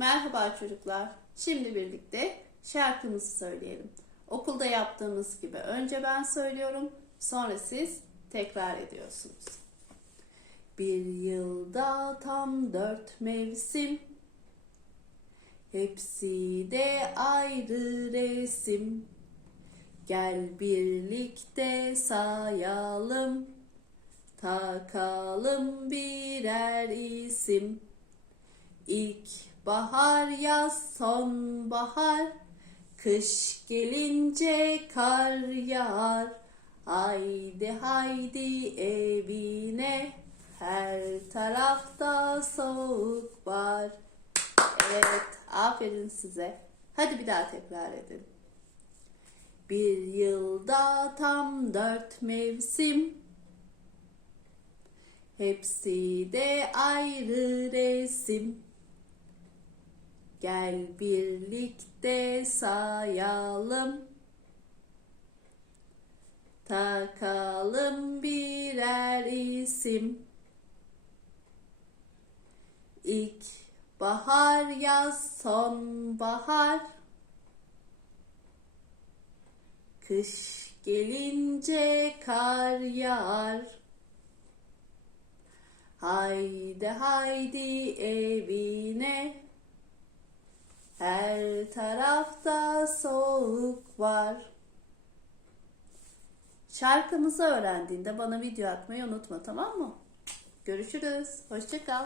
Merhaba çocuklar. Şimdi birlikte şarkımızı söyleyelim. Okulda yaptığımız gibi önce ben söylüyorum, sonra siz tekrar ediyorsunuz. Bir yılda tam dört mevsim, hepsi de ayrı resim. Gel birlikte sayalım, takalım birer isim. İlk bahar, yaz, sonbahar, kış gelince kar yağar. Haydi haydi evine, her tarafta soğuk var. Evet, aferin size. Hadi bir daha tekrar edin. Bir yılda tam dört mevsim, hepsi de ayrı resim. Gel birlikte sayalım, takalım birer isim. İlk bahar, yaz, sonbahar, kış gelince kar yağar. Haydi haydi evine, her tarafta soğuk var. Şarkımızı öğrendiğinde bana video atmayı unutma tamam mı? Görüşürüz. Hoşça kal.